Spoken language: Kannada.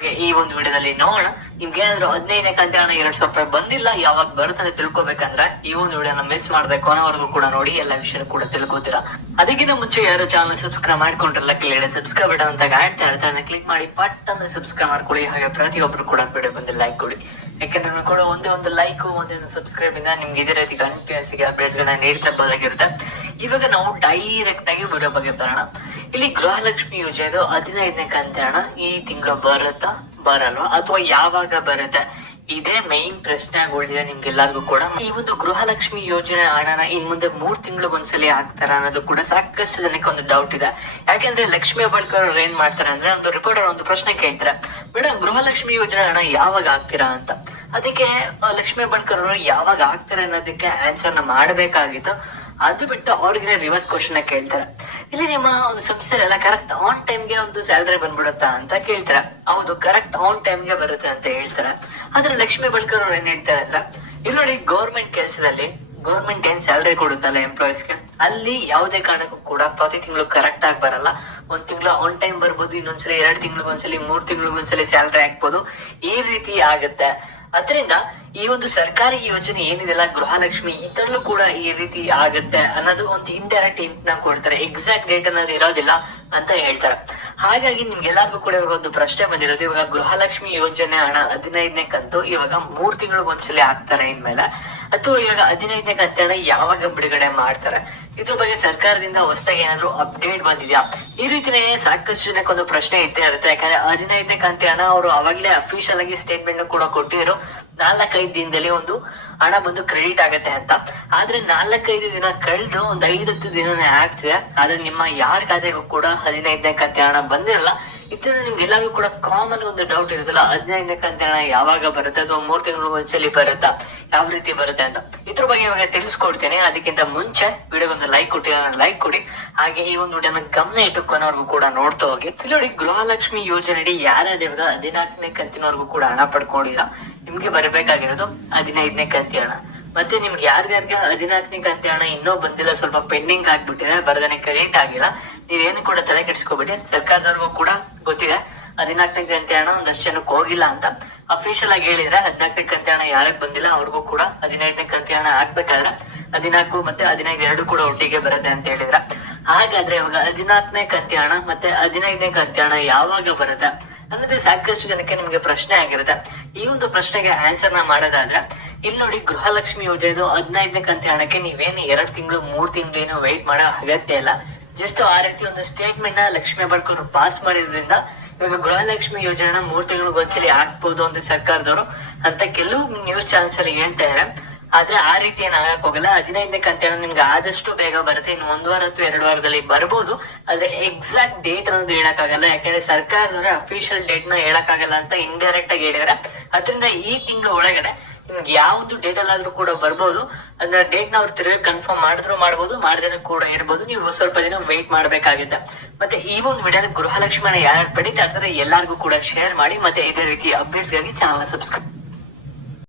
ಈ ಒಂದು ವಿಡಿಯೋದಲ್ಲಿ ನೋಡೋಣ. ನಿಮ್ಗೆ ಏನಾದ್ರು 15ನೇ ಕಂತು ಹಣ 2,000 ರೂಪಾಯಿ ಬಂದಿಲ್ಲ, ಯಾವಾಗ ಬರುತ್ತೆ ತಿಳ್ಕೊಬೇಕಂದ್ರೆ ಈ ಒಂದು ವಿಡಿಯೋನ ಮಿಸ್ ಮಾಡದೆ ಕೊನೆವರೆಗೂ ಕೂಡ ನೋಡಿ, ಎಲ್ಲ ವಿಷಯ ಕೂಡ ತಿಳ್ಕೊತೀರಾ. ಅದಕ್ಕಿಂತ ಮುಂಚೆ ಯಾರು ಚಾನಲ್ ಸಬ್ಸ್ಕ್ರೈಬ್ ಮಾಡ್ಕೊಂಡ್ರಲ್ಲ, ಕೆಳಗಡೆ ಸಬ್ಸ್ಕ್ರೈಬ್ ಬಟನ್ ಅಂತ ಕಾಣ್ತಾ ಇರ್ತಾನೆ, ಕ್ಲಿಕ್ ಮಾಡಿ ಪಟ್ ಅಂತ ಸಬ್ಸ್ಕ್ರೈಬ್ ಮಾಡ್ಕೊಳ್ಳಿ. ಹಾಗೆ ಪ್ರತಿಯೊಬ್ರು ಕೂಡ ವಿಡಿಯೋ ಬಂದು ಲೈಕ್ ಕೊಡಿ. ಯಾಕಂದ್ರೆ ಕೂಡ ಒಂದೇ ಒಂದು ಲೈಕ್ ಒಂದೇ ಒಂದು ಸಬ್ಸ್ಕ್ರೈಬ್ ಇಂದ ನಿಮ್ಗೆ ಇದೇ ರೀತಿ ಕಂಟಿನ್ಯೂಸ್ ಅಪ್ಡೇಟ್ಸ್ ಗಳನ್ನ ನೀಡ್ತಾ ಬರೋದಾಗಿರುತ್ತೆ. ಇವಾಗ ನಾವು ಡೈರೆಕ್ಟ್ ಆಗಿ ವಿಡಿಯೋ ಬಗ್ಗೆ ಬರೋಣ. ಇಲ್ಲಿ ಗೃಹಲಕ್ಷ್ಮಿ ಯೋಜನೆ 15ನೇ ಕಂತು ಹಣ ಈ ತಿಂಗಳು ಬರಲ್ವಾ ಅಥವಾ ಯಾವಾಗ ಬರುತ್ತೆ, ಇದೇ ಮೈನ್ ಪ್ರಶ್ನೆ ಆಗೋಳಿದೆ ನಿಮ್ಗೆಲ್ಲರಿಗೂ ಕೂಡ. ಈ ಒಂದು ಗೃಹಲಕ್ಷ್ಮಿ ಯೋಜನೆ ಹಣನ ಇನ್ ಮುಂದೆ 3 ತಿಂಗಳಿಗೊಂದ್ಸಲಿ ಹಾಕ್ತಾರ ಅನ್ನೋದು ಕೂಡ ಸಾಕಷ್ಟು ಜನಕ್ಕೆ ಒಂದು ಡೌಟ್ ಇದೆ. ಯಾಕೆಂದ್ರೆ ಲಕ್ಷ್ಮಿ ಹೆಬ್ಬಾಳ್ಕರ್ ಅವ್ರು ಏನ್ ಮಾಡ್ತಾರೆ ಅಂದ್ರೆ, ಒಂದು ರಿಪೋರ್ಟರ್ ಒಂದು ಪ್ರಶ್ನೆ ಕೇಳ್ತಾರೆ, ಮೇಡಮ್ ಗೃಹಲಕ್ಷ್ಮಿ ಯೋಜನೆ ಹಣ ಯಾವಾಗ ಹಾಕ್ತೀರಾ ಅಂತ. ಅದಕ್ಕೆ ಲಕ್ಷ್ಮಿ ಹೆಬ್ಬಾಳ್ಕರ್ ಅವರು ಯಾವಾಗ ಹಾಕ್ತಾರೆ ಅನ್ನೋದಕ್ಕೆ ಆನ್ಸರ್ ನ ಮಾಡಬೇಕಾಗಿತ್ತು. ಅದು ಬಿಟ್ಟು ಅವ್ರಿಗೆ ರಿವರ್ಸ್ ಕ್ವಶನ್ ಕೇಳ್ತಾರೆ, ಇಲ್ಲಿ ನಿಮ್ಮ ಒಂದು ಸಂಸ್ಥೆಲೆಲ್ಲ ಕರೆಕ್ಟ್ ಆನ್ ಟೈಮ್ಗೆ ಒಂದು ಸ್ಯಾಲರಿ ಬಂದ್ಬಿಡುತ್ತಾ ಅಂತ ಕೇಳ್ತಾರೆ. ಹೌದು, ಕರೆಕ್ಟ್ ಆನ್ ಟೈಮ್ಗೆ ಬರುತ್ತೆ ಅಂತ ಹೇಳ್ತಾರೆ. ಆದ್ರೆ ಲಕ್ಷ್ಮಿ ಹೆಬ್ಬಾಳ್ಕರ್ ಅವ್ರು ಏನ್ ಹೇಳ್ತಾರೆ ಅಂದ್ರೆ, ಇಲ್ಲಿ ನೋಡಿ ಗೌರ್ಮೆಂಟ್ ಕೆಲಸದಲ್ಲಿ ಗೌರ್ಮೆಂಟ್ ಏನ್ ಸ್ಯಾಲರಿ ಕೊಡುತ್ತಲ್ಲ ಎಂಪ್ಲಾಯೀಸ್ಗೆ, ಅಲ್ಲಿ ಯಾವುದೇ ಕಾರಣಕ್ಕೂ ಕೂಡ ಪ್ರತಿ ತಿಂಗಳು ಕರೆಕ್ಟ್ ಆಗಿ ಬರಲ್ಲ. ಒಂದ್ ತಿಂಗಳು ಆನ್ ಟೈಮ್ ಬರ್ಬೋದು, ಇನ್ನೊಂದ್ಸಲಿ 2 ತಿಂಗಳಿಗೊಂದ್ಸಲಿ 3 ತಿಂಗಳಿಗೊಂದ್ಸಲಿ ಸ್ಯಾಲರಿ ಹಾಕ್ಬೋದು, ಈ ರೀತಿ ಆಗುತ್ತೆ. ಅದರಿಂದ ಈ ಒಂದು ಸರ್ಕಾರಿ ಯೋಜನೆ ಏನಿದೆಲ್ಲ ಗೃಹಲಕ್ಷ್ಮಿ, ಇದರಲ್ಲೂ ಕೂಡ ಈ ರೀತಿ ಆಗುತ್ತೆ ಅನ್ನೋದು ಒಂದು ಇಂಡೈರೆಕ್ಟ್ ಹಿಂಟ್ ನ ಕೊಡ್ತಾರೆ. ಎಕ್ಸಾಕ್ಟ್ ಡೇಟ್ ಅನ್ನೋದು ಇರೋದಿಲ್ಲ ಅಂತ ಹೇಳ್ತಾರೆ. ಹಾಗಾಗಿ ನಿಮ್ಗೆಲ್ಲರಿಗೂ ಕೂಡ ಇವಾಗ ಒಂದು ಪ್ರಶ್ನೆ ಬಂದಿರೋದು, ಇವಾಗ ಗೃಹಲಕ್ಷ್ಮಿ ಯೋಜನೆ ಹಣ 15ನೇ ಕಂತು ಇವಾಗ 3 ತಿಂಗಳಿಗೊಂದ್ಸಲಿ ಹಾಕ್ತಾರೆ ಇನ್ಮೇಲೆ, ಅಥವಾ ಇವಾಗ 15ನೇ ಕಂತು ಹಣ ಯಾವಾಗ ಬಿಡುಗಡೆ ಮಾಡ್ತಾರೆ, ಇದ್ರ ಬಗ್ಗೆ ಸರ್ಕಾರದಿಂದ ಹೊಸದಾಗಿ ಏನಾದ್ರು ಅಪ್ಡೇಟ್ ಬಂದಿದ್ಯಾ, ಈ ರೀತಿನೇ ಸಾಕಷ್ಟು ಜನಕ್ಕೆ ಒಂದು ಪ್ರಶ್ನೆ ಇದ್ದೇ ಇರುತ್ತೆ. ಯಾಕಂದ್ರೆ 15ನೇ ಕಂತು ಹಣ ಅವರು ಅವಾಗ್ಲೇ ಅಫಿಷಿಯಲ್ ಆಗಿ ಸ್ಟೇಟ್ಮೆಂಟ್ ಕೂಡ ಕೊಟ್ಟಿದ್ರು, 4-5 ದಿನದಲ್ಲಿ ಒಂದು ಹಣ ಬಂದು ಕ್ರೆಡಿಟ್ ಆಗತ್ತೆ ಅಂತ. ಆದ್ರೆ 4-5 ದಿನ ಕಳೆದು ಒಂದು 5-10 ದಿನನೇ ಆಗ್ತಿದೆ. ಆದ್ರೆ ನಿಮ್ಮ ಯಾರ ಖಾತೆಗೂ ಕೂಡ 15ನೇ ಕಂತು ಹಣ ಬಂದಿರಲ್ಲ. ಇದರಿಂದ ನಿಮ್ಗೆಲ್ಲರಿಗೂ ಕೂಡ ಕಾಮನ್ ಒಂದು ಡೌಟ್ ಇರುತ್ತಲ್ಲ, 15ನೇ ಕಂತು ಹಣ ಯಾವಾಗ ಬರುತ್ತೆ ಅಥವಾ 3 ತಿಂಗಳಿಗೆ ಒಂದ್ಸಲಿ ಬರುತ್ತಾ, ಯಾವ ರೀತಿ ಬರುತ್ತೆ ಅಂತ. ಇದ್ರ ಬಗ್ಗೆ ಇವಾಗ ತಿಳಿಸ್ಕೊಡ್ತೇನೆ. ಅದಕ್ಕಿಂತ ಮುಂಚೆ ವಿಡಿಯೋಗೊಂದು ಲೈಕ್ ಕೊಡಿ. ಹಾಗೆ ಈ ಒಂದು ವಿಡಿಯೋನ ಗಮನ ಇಟ್ಟುಕೊನವರೆಗೂ ಕೂಡ ನೋಡ್ತಾ ಹೋಗಿ. ಇಲ್ಲಿ ನೋಡಿ, ಗೃಹಲಕ್ಷ್ಮಿ ಯೋಜನೆ ಅಡಿ ಯಾರ್ಯಾರು ಇವಾಗ 14ನೇ ಕಂತಿನವರೆಗೂ ಕೂಡ ಹಣ ಪಡ್ಕೊಂಡಿಲ್ಲ, ನಿಮ್ಗೆ ಬರಬೇಕಾಗಿರೋದು 15ನೇ ಕಂತು ಹಣ. ಮತ್ತೆ ನಿಮ್ಗೆ ಯಾರ್ಯಾರಿಗೆ 14ನೇ ಕಂತು ಹಣ ಇನ್ನೂ ಬಂದಿಲ್ಲ, ಸ್ವಲ್ಪ ಪೆಂಡಿಂಗ್ ಆಗ್ಬಿಟ್ಟಿದೆ, ಬರದೇನೆ ಕ್ರೆಡಿಟ್ ಆಗಿಲ್ಲ, ನೀವೇನು ಕೂಡ ತಲೆ ಕೆಡಿಸ್ಕೋಬೇಡಿ. ಸರ್ಕಾರದವ್ರಿಗೂ ಕೂಡ ಗೊತ್ತಿದೆ 14ನೇ ಕಂತು ಹಣ ಒಂದಷ್ಟು ಜನಕ್ಕೆ ಹೋಗಿಲ್ಲ ಅಂತ. ಅಫಿಷಿಯಲ್ ಆಗಿ ಹೇಳಿದ್ರೆ 14ನೇ ಕಂತು ಹಣ ಯಾರಿಗೆ ಬಂದಿಲ್ಲ ಅವ್ರಿಗೂ ಕೂಡ 15ನೇ ಕಂತು ಹಣ ಹಾಕ್ಬೇಕಾದ್ರೆ 14 ಮತ್ತೆ 15 ಎರಡು ಕೂಡ ಒಟ್ಟಿಗೆ ಬರುತ್ತೆ ಅಂತ ಹೇಳಿದ್ರ. ಹಾಗಾದ್ರೆ ಇವಾಗ 14ನೇ ಕಂತು ಹಣ ಮತ್ತೆ 15ನೇ ಕಂತು ಹಣ ಯಾವಾಗ ಬರುತ್ತೆ ಅನ್ನೋದೇ ಸಾಕಷ್ಟು ಜನಕ್ಕೆ ನಿಮ್ಗೆ ಪ್ರಶ್ನೆ ಆಗಿರುತ್ತೆ. ಈ ಒಂದು ಪ್ರಶ್ನೆಗೆ ಆನ್ಸರ್ ನ ಮಾಡೋದಾದ್ರೆ, ಇಲ್ಲಿ ನೋಡಿ, ಗೃಹಲಕ್ಷ್ಮಿ ಯೋಜನೆ 15ನೇ ಕಂತು ಹಣಕ್ಕೆ ನೀವೇನು 2 ತಿಂಗಳು 3 ತಿಂಗಳು ಏನು ವೆಯ್ಟ್ ಮಾಡೋ ಅಗತ್ಯ ಇಲ್ಲ. ಜಸ್ಟ್ ಆ ರೀತಿ ಒಂದು ಸ್ಟೇಟ್ಮೆಂಟ್ ನ ಲಕ್ಷ್ಮಿ ಹೆಬ್ಬಾಳ್ಕರ್ ಪಾಸ್ ಮಾಡಿದ್ರಿಂದ ಇವಾಗ ಗೃಹಲಕ್ಷ್ಮಿ ಯೋಜನೆ 3 ತಿಂಗಳಿಗೆ ಒಂದ್ಸಲಿ ಹಾಕ್ಬಹುದು ಅಂತ ಸರ್ಕಾರದವರು ಅಂತ ಕೆಲವು ನ್ಯೂಸ್ ಚಾನೆಲ್ಸ್ ಅಲ್ಲಿ ಹೇಳ್ತಾ ಇದಾರೆ. ಆದ್ರೆ ಆ ರೀತಿ ಏನ್ ಆಗಕ್ ಹೋಗಲ್ಲ. 15ನೇ ಕಂತು ಹಣ ನಿಮ್ಗೆ ಆದಷ್ಟು ಬೇಗ ಬರುತ್ತೆ, ಇನ್ನು 1 ವಾರ ಅಥವಾ 2 ವಾರದಲ್ಲಿ ಬರ್ಬೋದು. ಆದ್ರೆ ಎಕ್ಸಾಕ್ಟ್ ಡೇಟ್ ಅನ್ನೋದು ಹೇಳಕ್ಕಾಗಲ್ಲ, ಯಾಕಂದ್ರೆ ಸರ್ಕಾರದವರ ಅಫಿಷಿಯಲ್ ಡೇಟ್ ನ ಹೇಳಕ್ಕಾಗಲ್ಲ ಅಂತ ಇಂಡೈರೆಕ್ಟ್ ಆಗಿ ಹೇಳಿದ್ರೆ. ಅದರಿಂದ ಈ ತಿಂಗಳ ಒಳಗಡೆ ನಿಮ್ಗೆ ಯಾವ್ದು ಡೇಟ್ ಅಲ್ಲಾದ್ರೂ ಕೂಡ ಬರ್ಬೋದು. ಅಂದ್ರೆ ಡೇಟ್ ನ ಅವ್ರು ತಿರುಗಿ ಕನ್ಫರ್ಮ್ ಮಾಡಿದ್ರು ಮಾಡ್ಬೋದು, ಮಾಡದೇನೆ ಕೂಡ ಇರ್ಬೋದು. ನೀವು ಸ್ವಲ್ಪ ದಿನ ವೆಯ್ಟ್ ಮಾಡ್ಬೇಕಾಗಿದೆ. ಮತ್ತೆ ಈ ಒಂದು ವಿಡಿಯೋ ಗೃಹಲಕ್ಷ್ಮಿ ಹಣ ಯಾರು ಪಡಿತಾ ಇರ್ತಾರೆ ಎಲ್ಲರಿಗೂ ಕೂಡ ಶೇರ್ ಮಾಡಿ. ಮತ್ತೆ ಇದೇ ರೀತಿ ಅಪ್ಡೇಟ್ಸ್ ಗಾಗಿ ಚಾನಲ್ ಸಬ್ಸ್ಕ್ರೈಬ್